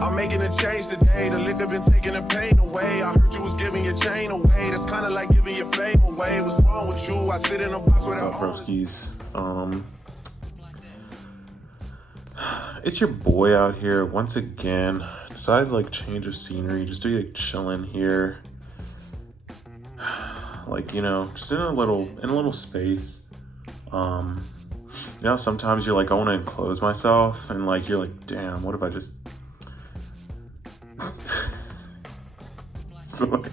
I'm making a change today. The liquor been taking the pain away. I heard you was giving your chain away. That's kind of like giving your fame away. What's wrong with you? I sit in a box without Broskies. It's your boy out here once again. Decided to like change of scenery, just to be like chilling here. Like, you know, just in a little space. You know, sometimes you're like, I want to enclose myself, and like you're like, damn, what if I just so like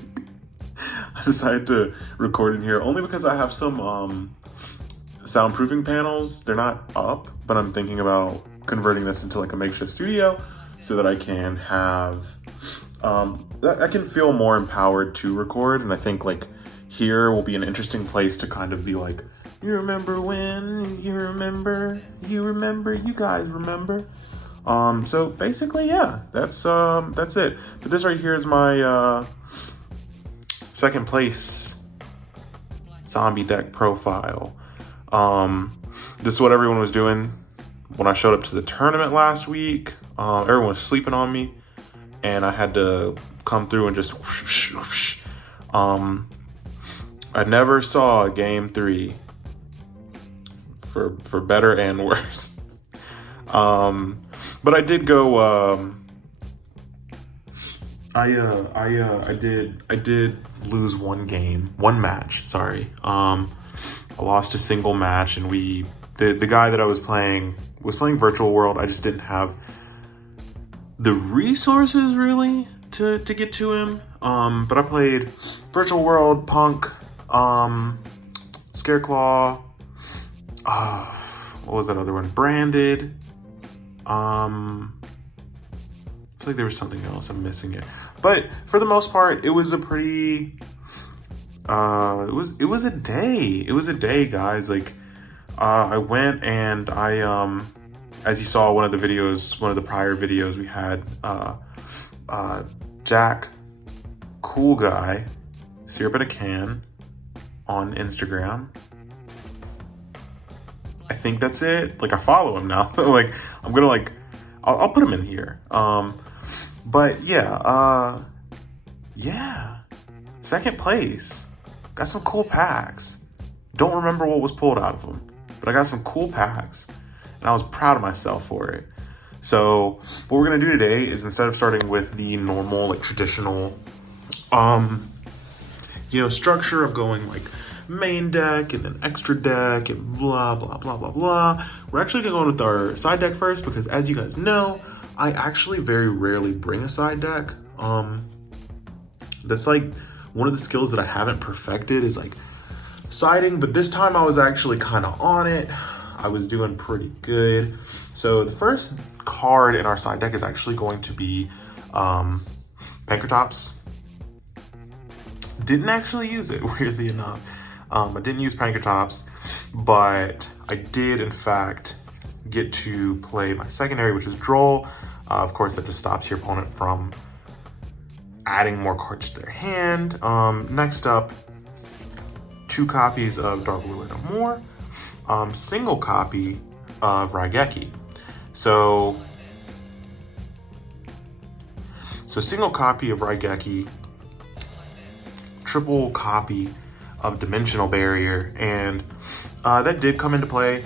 I decided to record in here only because I have some soundproofing panels. They're not up, but I'm thinking about converting this into like a makeshift studio so that I can have I can feel more empowered to record. And I think like here will be an interesting place to kind of be like, you remember when, you guys remember. So basically, yeah, that's it. But this right here is my second place zombie deck profile. This is what everyone was doing when I showed up to the tournament last week. Everyone was sleeping on me, and I had to come through and just whoosh, whoosh. I never saw game 3 for better and worse. But I did go. I did lose one match. Sorry. I lost a single match, and the guy that I was playing Virtual World. I just didn't have the resources really to get to him. But I played Virtual World, Punk, Scareclaw. What was that other one? Branded. I feel like there was something else. I'm missing it. But for the most part, it was a pretty. It was a day. It was a day, guys. Like, I went and I as you saw one of the prior videos we had, Jack, cool guy, syrup in a can, on Instagram. I think that's it. Like, I follow him now. Like, I'm gonna like, I'll put him in here. But yeah, second place. Got some cool packs. Don't remember what was pulled out of them, but I got some cool packs, and I was proud of myself for it. So what we're gonna do today is, instead of starting with the normal, like traditional, structure of going like main deck and then extra deck and blah blah blah blah blah, we're actually gonna go with our side deck first, because as you guys know, I actually very rarely bring a side deck. That's like one of the skills that I haven't perfected, is like siding, but this time I was actually kind of on it. I was doing pretty good. So the first card in our side deck is actually going to be Pankratops. Didn't actually use it, weirdly enough. I didn't use Pankratops, but I did in fact get to play my secondary, which is Droll. Of course, that just stops your opponent from adding more cards to their hand. Next up, 2 copies of Dark Ruler No More, single copy of Raigeki. So single copy of Raigeki, triple copy of Dimensional Barrier, and that did come into play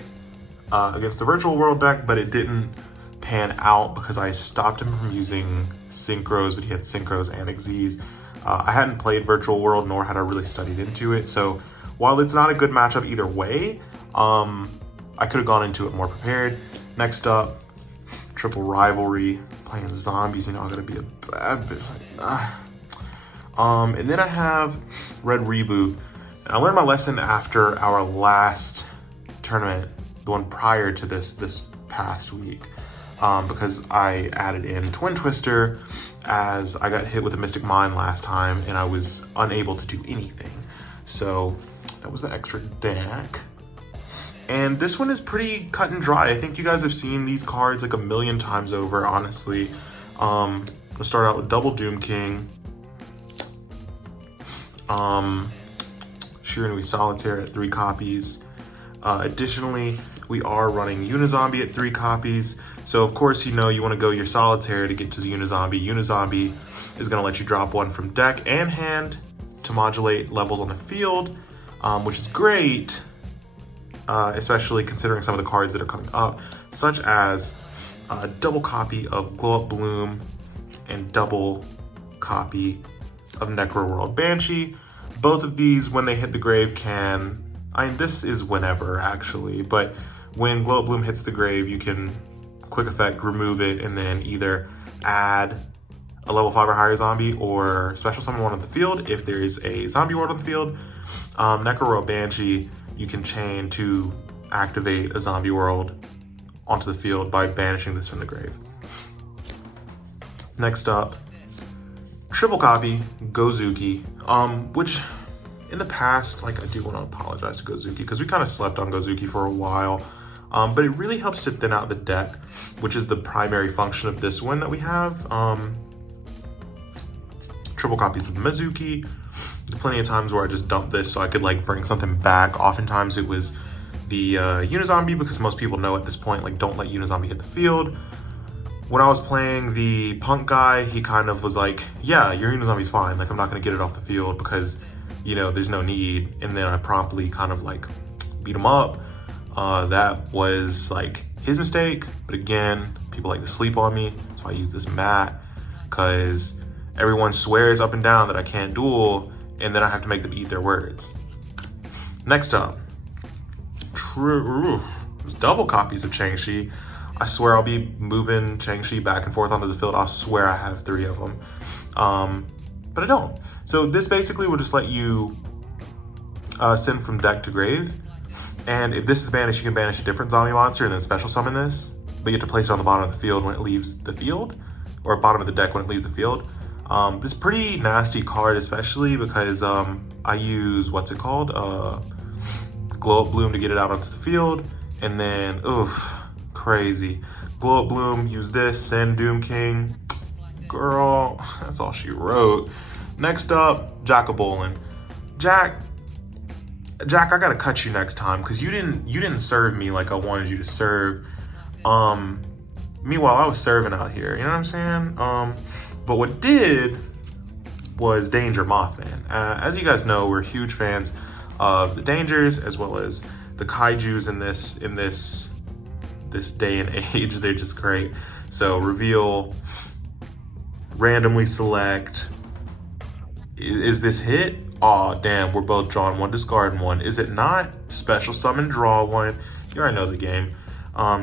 against the Virtual World deck, but it didn't pan out because I stopped him from using Synchros, but he had Synchros and Xyz. I hadn't played Virtual World, nor had I really studied into it, so while it's not a good matchup either way, I could have gone into it more prepared. Next up, Triple Rivalry, playing zombies, I'm gonna be a bad bitch. And then I have Red Reboot. And I learned my lesson after our last tournament, the one prior to this past week, because I added in Twin Twister, as I got hit with a Mystic Mine last time and I was unable to do anything. So that was the extra deck. And this one is pretty cut and dry. I think you guys have seen these cards like a million times over, honestly. We'll start out with Double Doom King. Shiranui Solitaire at 3 copies. Additionally, we are running Unizombie at 3 copies. So of course, you want to go your solitaire to get to the Unizombie. Unizombie is going to let you drop one from deck and hand to modulate levels on the field, which is great, especially considering some of the cards that are coming up, such as a double copy of Glow Up Bloom and double copy of Necro World Banshee. Both of these, when they hit the grave, this is whenever actually, but when Glow Up Bloom hits the grave, you can quick effect remove it and then either add a level 5 or higher zombie or special summon one on the field if there is a zombie ward on the field. Necro World Banshee, you can chain to activate a zombie world onto the field by banishing this from the grave. Next up, triple copy Gozuki, which in the past, like, I do want to apologize to Gozuki because we kind of slept on Gozuki for a while, but it really helps to thin out the deck, which is the primary function of this one that we have. Triple copies of Mizuki. There's plenty of times where I just dumped this so I could like bring something back. Oftentimes it was the Unizombie, because most people know at this point, like, don't let Unizombie hit the field. When I was playing the punk guy, he kind of was like, yeah, your Unizombie's fine. Like, I'm not gonna get it off the field because, there's no need. And then I promptly kind of like beat him up. That was like his mistake. But again, people like to sleep on me. So I use this mat because everyone swears up and down that I can't duel, and then I have to make them eat their words. Next up, there's double copies of Changshi. I swear I'll be moving Changshi back and forth onto the field. I swear I have 3 of them, but I don't. So this basically will just let you send from deck to grave. And if this is banished, you can banish a different zombie monster and then special summon this, but you have to place it on the bottom of the field when it leaves the field, or bottom of the deck when it leaves the field. This is a pretty nasty card, especially because I use, Glow Up Bloom to get it out onto the field, and then, crazy. Glow Up Bloom, use this, send Doom King. Girl, that's all she wrote. Next up, Jack-a-Bolin. Jack, I gotta cut you next time because you didn't serve me like I wanted you to serve. Meanwhile, I was serving out here, you know what I'm saying? But what did was Danger Mothman. As you guys know, we're huge fans of the Dangers as well as the Kaijus in this day and age. They're just great. So reveal, randomly select. Is this hit? Aw, damn, we're both drawing 1, discarding 1. Is it not? Special summon, draw 1. You already know the game.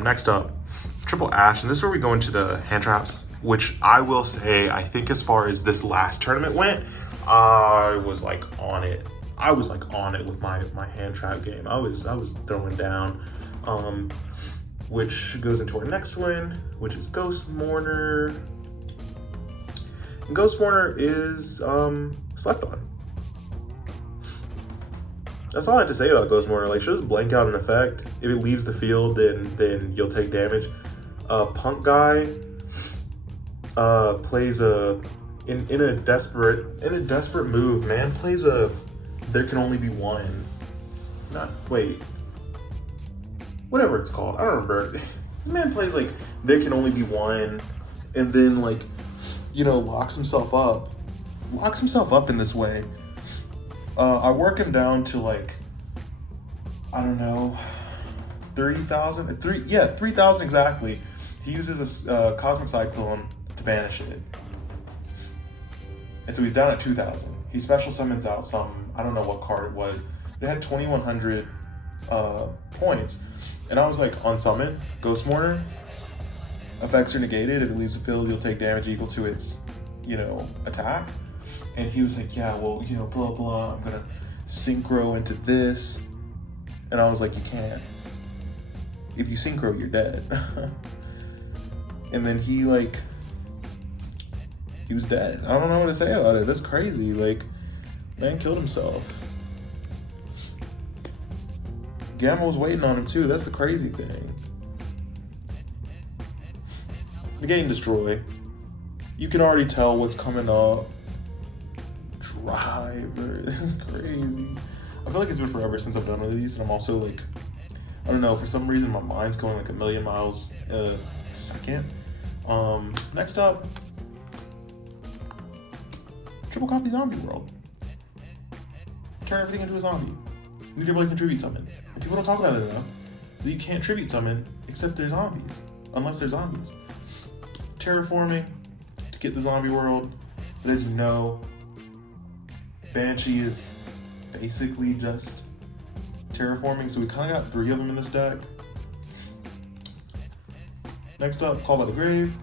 Next up, Triple Ash, and this is where we go into the hand traps, which I will say, I think as far as this last tournament went, I was like on it. I was like on it with my hand trap game. I was throwing down, which goes into our next one, which is Ghost Mourner. And Ghost Mourner is slept on. That's all I have to say about Ghost Mourner. Like, she'll just blank out an effect. If it leaves the field, then you'll take damage. Punk guy plays in a desperate move, man, plays a there can only be one. Whatever it's called. I don't remember. This man plays like there can only be one, and then like, locks himself up in this way. I work him down to like, I don't know, 3,000 exactly. He uses a Cosmic Cyclone to banish it. And so he's down at 2,000. He special summons out some, I don't know what card it was. It had 2,100 points. And I was like, on summon, Ghost Mourner, effects are negated. If it leaves the field, you'll take damage equal to its, attack. And he was like, yeah, well, blah, blah, I'm gonna synchro into this. And I was like, you can't. If you synchro, you're dead. And then he was dead. I don't know what to say about it. That's crazy. Like, man killed himself. Gamma was waiting on him too. That's the crazy thing. Negate and destroy. You can already tell what's coming up. Driver. This is crazy. I feel like it's been forever since I've done one of these, and I'm also like, I don't know, for some reason my mind's going like a million miles second. Next up, triple copy zombie world. Turn everything into a zombie. New ability can tribute summon. And people don't talk about it enough. That you can't tribute summon except they're zombies, unless they're zombies. Terraforming to get the zombie world, but as you know, Banshee is basically just terraforming, so we kind of got 3 of them in this deck. Next up, Call by the Grave.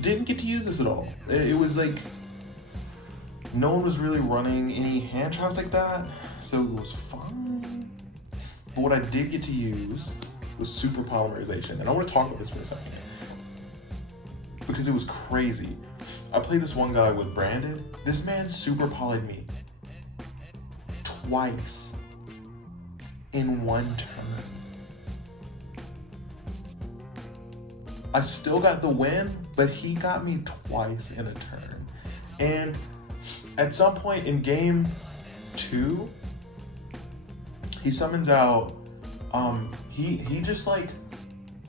Didn't get to use this at all. It was like, no one was really running any hand traps like that, so it was fine. But what I did get to use was super polymerization, and I want to talk about this for a second because it was crazy. I played this one guy with Branded. This man super polyed me twice in one turn. I still got the win, but he got me twice in a turn. And at some point in game 2, he summons out, he just like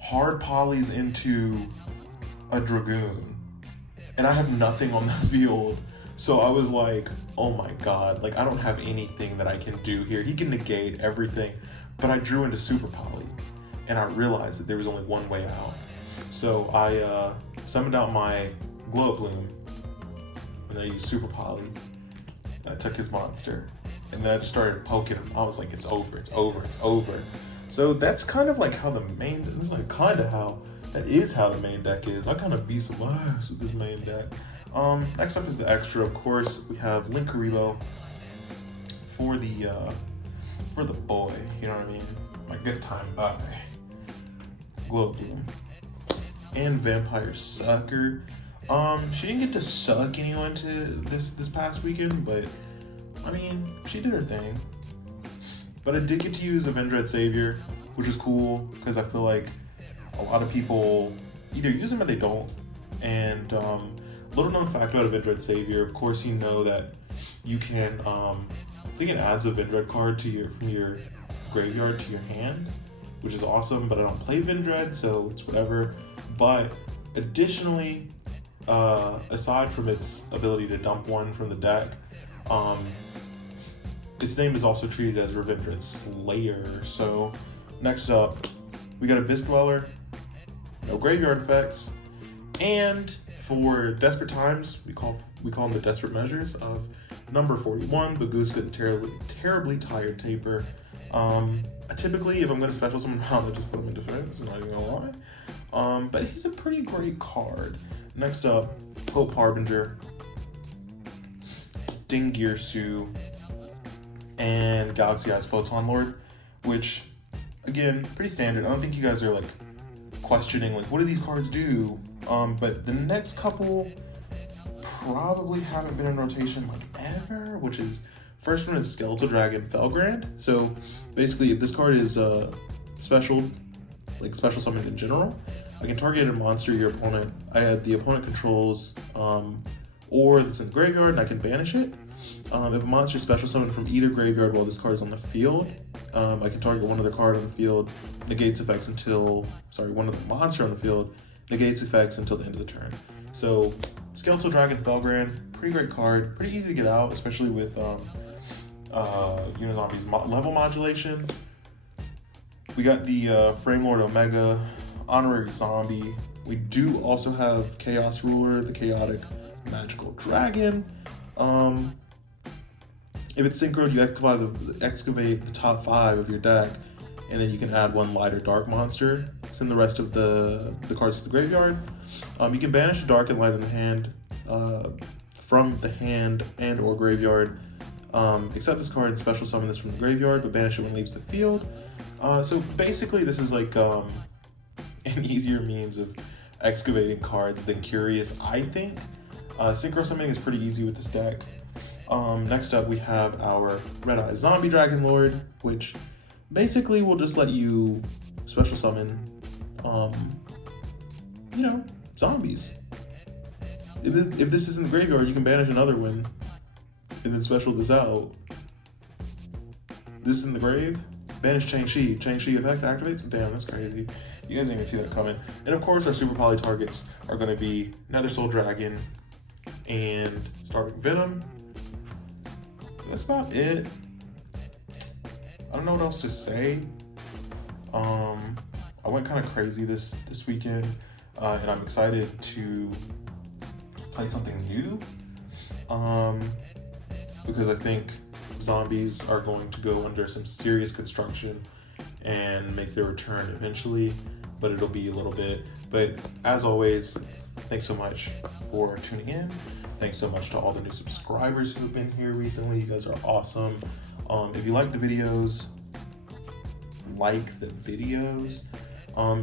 hard polys into a Dragoon. And I have nothing on the field. So I was like, oh my God, like I don't have anything that I can do here. He can negate everything, but I drew into Super Poly and I realized that there was only one way out. So I summoned out my Glow Bloom and I used Super Poly and I took his monster and then I just started poking him. I was like, it's over, it's over, it's over. So that's kind of like how the main, this is like kind of how, that is how the main deck is. I kind of beat some ass with this main deck. Next up is the extra, of course. We have Link Karibo for the boy, you know what I mean? My good time bye. Glow Bloom. And Vampire Sucker. She didn't get to suck anyone to this past weekend, but I mean, she did her thing. But I did get to use a Vendread Savior, which is cool because I feel like a lot of people either use them or they don't. And little known fact about a Vendread Savior, of course you know that you can, I think it adds a Vendread card to from your graveyard to your hand, which is awesome, but I don't play Vendread, so it's whatever. But additionally, aside from its ability to dump one from the deck, its name is also treated as Revendread Slayer. So next up, we got Abyss Dweller, no graveyard effects, and for desperate times, we call them the desperate measures of number 41, Baguska the terribly tired taper. Typically, if I'm going to special summon around, I just put him in defense, I'm not even gonna lie. But he's a pretty great card. Next up, Hope Harbinger, Dingirsu, and Galaxy Eyes Photon Lord, which, again, pretty standard. I don't think you guys are like questioning like what do these cards do, but the next couple probably haven't been in rotation like ever, which is, first one is Skeletal Dragon Felgrand. So basically, if this card is special summoned in general, I can target a monster your opponent, the opponent controls, or that's in the graveyard, and I can banish it. If a monster is special summoned from either graveyard while this card is on the field, I can target one other card on the field, negates effects until, one of the monster on the field, negates effects until the end of the turn. So Skeletal Dragon Felgrand, pretty great card, pretty easy to get out, especially with Unizombie's level modulation. We got the Frame Lord Omega, Honorary Zombie. We do also have Chaos Ruler, the Chaotic Magical Dragon. If it's synchroed, you excavate the top 5 of your deck, and then you can add 1 light or dark monster. Send the rest of the cards to the graveyard. You can banish a dark and light in the hand from the hand and or graveyard. Except this card and special summon this from the graveyard, but banish it when it leaves the field. So basically, this is like an easier means of excavating cards than Curious, I think. Synchro summoning is pretty easy with this deck. Next up, we have our Red Eye Zombie Dragon Lord, which basically will just let you special summon, zombies. If this is in the graveyard, you can banish another one, and then special this out. This is in the grave, banish Chang-Chi. Chang-Chi effect activates? Damn, that's crazy. You guys didn't even see that coming. And of course, our Super Poly targets are going to be Nether Soul Dragon and Starving Venom. That's about it. I don't know what else to say. I went kind of crazy this weekend, and I'm excited to play something new. Because I think zombies are going to go under some serious construction and make their return eventually, but it'll be a little bit. But as always, thanks so much for tuning in. Thanks so much to all the new subscribers who've been here recently. You guys are awesome. If you like the videos,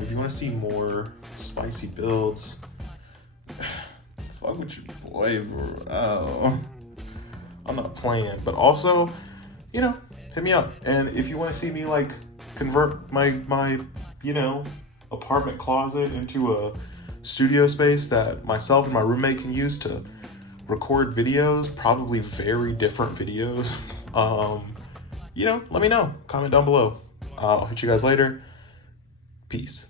if you want to see more spicy builds, fuck with your boy, bro. I'm not playing, but also, you know, hit me up. And if you want to see me like convert my apartment closet into a studio space that myself and my roommate can use to record videos, probably very different videos, let me know. Comment down below. I'll hit you guys later. Peace.